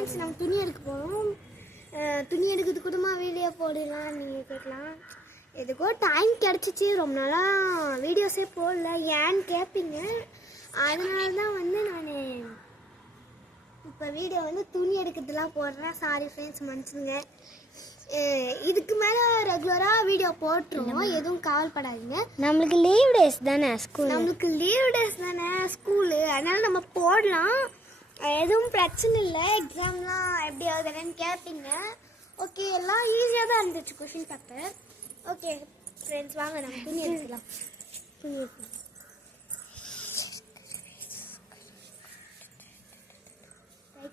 Friends, நம்ம துணி எடுக்க போகிறோம். துணி எடுக்கிறது கூடமா வீடியோ போடலாம் நீங்கள் கேட்கலாம். எதுக்கோ டைம் கிடச்சிச்சு, ரொம்ப நாளாக வீடியோஸே போடல, ஏன்னு கேட்பீங்க. அதனால தான் வந்து நான் இப்போ வீடியோ வந்து துணி எடுக்கிறதுலாம் போடுறேன். சாரி ஃப்ரெண்ட்ஸ், மன்னிச்சுங்க. இதுக்கு மேலே ரெகுலராக வீடியோ போட்டுருவோம், எதுவும் கவலைப்படாதீங்க. நம்மளுக்கு லீவ் டேஸ் தானே ஸ்கூல், நம்மளுக்கு லீவ் டேஸ் தானே ஸ்கூலு, அதனால நம்ம போடலாம், எதுவும் பிரச்சனை இல்லை. எக்ஸாம்லாம் எப்படி ஆகுதுன்னு கேட்பீங்க. ஓகே, எல்லாம் ஈஸியாக தான் இருந்துச்சு கொஷின் பேப்பர். ஓகே ஃப்ரெண்ட்ஸ், வாங்க நம்ம துணி எடுக்கலாம். துணி எடுக்கலாம்.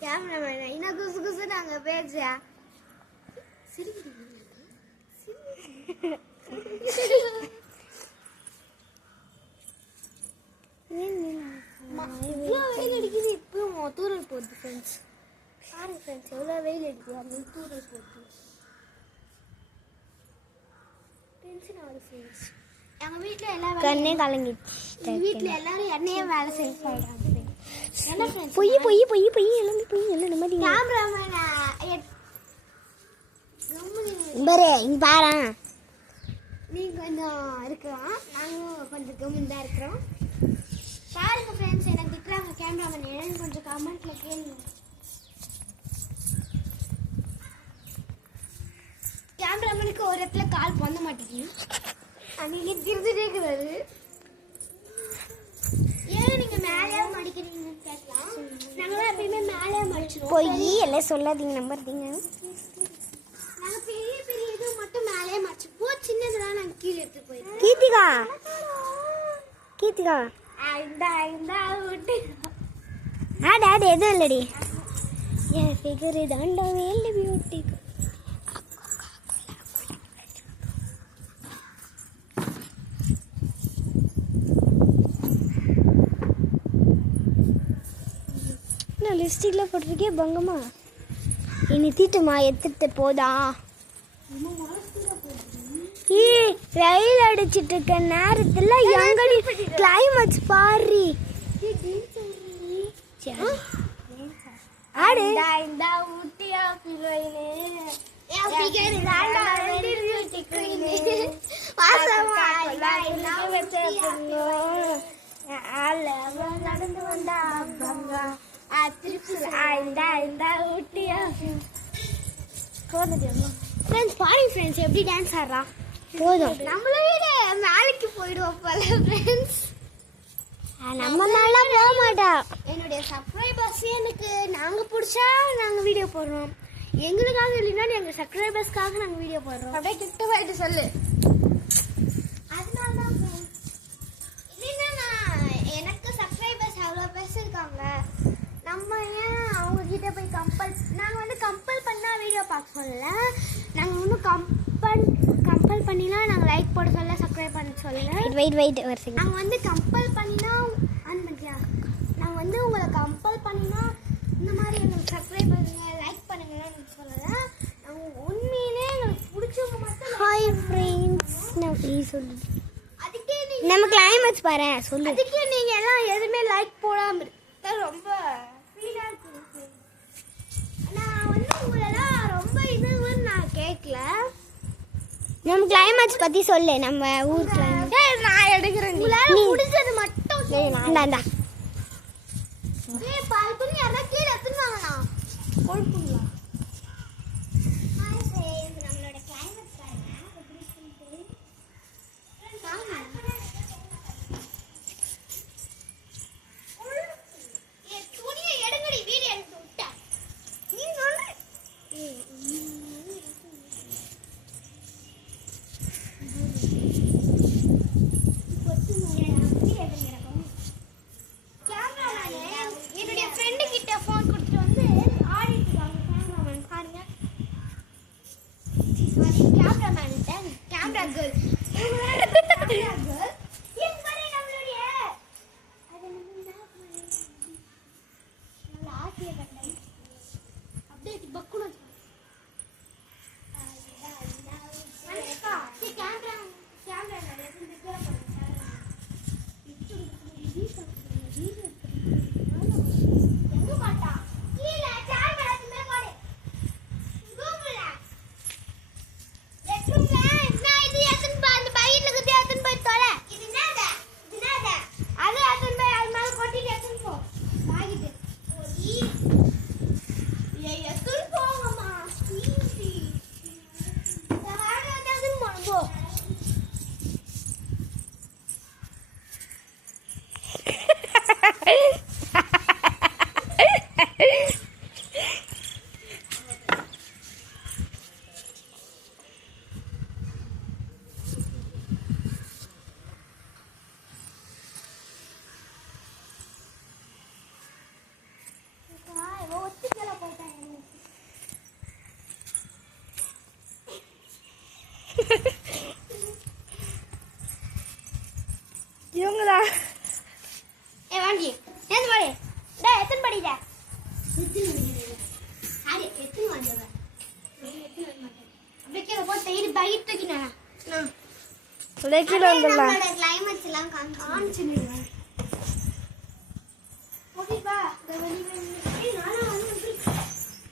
கேமரா இன்னும் குசு குசு நாங்கள் பேசுயா வெயில் அடிக்குது. இப்போ தூரல் போகுது ஃப்ரெண்ட்ஸ். பாருங்க ஃப்ரெண்ட்ஸ், எவ்வளோ வெயில் அடிக்குது, அந்த தூரல் போகுது. டென்ஷன் ஆகுது ஃப்ரெண்ட்ஸ். எங்கள் வீட்டில் எல்லாரும் கண்ணே கலங்கிடுச்சு. எங்கள் வீட்டில் எல்லாரும் என்னையே வேலை செய்ய சொல்கிறாங்க. என்ன ஃப்ரெண்ட்ஸ், பொய் பொய் பொய் பொய் எல்லாமே பொய் எல்லாம் நம்ம கேமராமேன் பாரு இங்க பாரு. நீங்கள் கொஞ்சம் இருக்கலாம், நாங்களும் கொஞ்சம் கம்முன்னு தான் இருக்கிறோம். பாருங்க ஃப்ரெண்ட்ஸ், எனக்கு திட்டுறாங்க கேமராமேன், என்னன்னு கொஞ்சம் கமெண்ட்ல கேளுங்க. கேமராமேனுக்கு ஒரு இடத்துல கால் பண்ண மாட்டேங்குது, அன்னைக்கு திருந்துட்டே இருக்கிறாரு. ஏன் நீங்கள் மேலே மடிக்கிறீங்கன்னு கேட்கலாம். நாங்களாம் எப்பயுமே மேலே மடிச்சிருவோம். பொய் எல்லாம் சொல்லாதீங்க, நம்புறீங்க. நாங்கள் பெரிய பெரிய இது மட்டும் மேலே மடிச்சுப்போம், சின்னதுலாம் நாங்கள் கீழே எடுத்து போயிருக்கோம். கீர்த்திகா கீர்த்திகா ஆடு ஆடு எதுவும் இல்லடி. என் ஃபிகர் தாண்டவே இல்லை பியூட்டி. நான் லிப்ஸ்டிக்ல போட்டிருக்கே பங்கம்மா. இனி தீட்டுமா எடுத்துட்டு போதா. வெயில் அடிச்சிட்டு இருக்க நேரத்துல எங்கடி கிளைமேட்ஸ் பாரு. ஆடு நடந்து வந்தா பாருங்க ஃப்ரெண்ட்ஸ், எப்படி டான்ஸ் ஆடுறா. போதும், நம்மள விட மேலைக்கு போயிடுவோம் போல ஃப்ரெண்ட்ஸ். நம்ம நல்லா போக மாட்டா. என்னுடைய சப்ஸ்கிரைபர்ஸ் எனக்கு நாங்கள் பிடிச்சா நாங்கள் வீடியோ போடுறோம், எங்களுக்காக இல்லைன்னா எங்கள் சப்ஸ்கிரைபர்ஸ்க்காக நாங்கள் வீடியோ போடுறோம். அப்படியே கிட்ட போயிட்டு சொல்லு. அதனால தான் இல்லைன்னா எனக்கு சப்ஸ்கிரைபர்ஸ் அவ்வளோ பேர் இருக்காங்க, நம்ம ஏன் அவங்கக்கிட்ட போய் நாங்கள் வந்து கம்பல் பண்ணால் வீடியோ பார்க்க சொல்லலை, நாங்கள் ஒன்றும் கம்பல் பண்ணிலாம் நாங்கள் லைக் போட சொல்ல, சப்ஸ்கிரைப் பண்ண சொல்லலை. வெயிட் வருஷம் நாங்கள் வந்து கம்பல் பண்ணினா நாங்கள் வந்து உங்களை கம்பல் பண்ணினா இந்த மாதிரி எங்களுக்கு சப்ஸ்கிரைப் பண்ணுங்க, லைக் பண்ணுங்கன்னு சொல்லலை. நாங்கள் உண்மையிலே எங்களுக்கு பிடிச்சவங்க மட்டும். ஹாய் ஃப்ரெண்ட்ஸ், நான் ப்ளீஸ் சொல்லு. அதுக்கே நம்ம கிளைமேட்ஸ் பாரு சொல்லு. அதுக்கே நீங்கள் எல்லாம் எதுவுமே லைக் போடாமல் இருக்கா, ரொம்ப ஃபீலாக இருக்குது. நான் வந்து உங்களெல்லாம் ரொம்ப இதுன்னு நான் கேட்கல. நம்ம கிளைமேட்ஸ் பத்தி சொல்லு. நம்ம ஊர் கிளைமேட் நான் எடுக்கிறேன், உங்களால் முடிஞ்சது மட்டும். இந்தாண்டா பால் துணி யாராவது கீழே எடுத்துருவாங்கண்ணா கொழுப்புங்களா. நம்மளோட கிளைமேட் பாருங்க. துணியை எடுங்கடி, வீடியோ எடுத்து விட்டேன். நீ சொல்லு. என்னுடைய ஃப்ரெண்டு கிட்ட ஃபோன் கொடுத்துட்டு வந்து ஆடிட்டு இருக்காங்க. இவங்களா? ஏ வாங்கி ஏன் பாடி டே எத்தனை படிடா சாரி எத்தனை வாங்க அப்படியே கீழே போட்டு இது பைட் தூக்கினா கீழே வந்துடலாம். கிளைமேக்ஸ் எல்லாம் காமிச்சிடுங்க ஓகேப்பா இந்த வெளியே நானா வந்து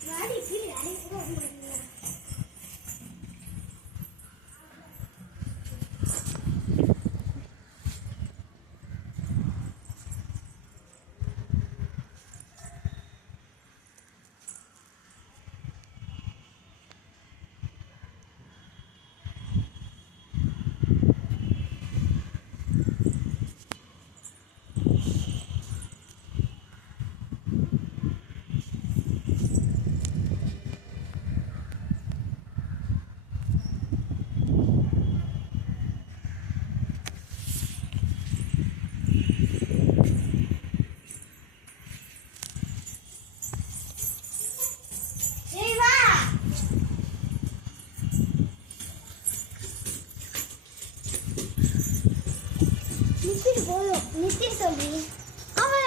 வாடி கீழே அரைக்கிறோம். நித்தின் சொல்லி அவன்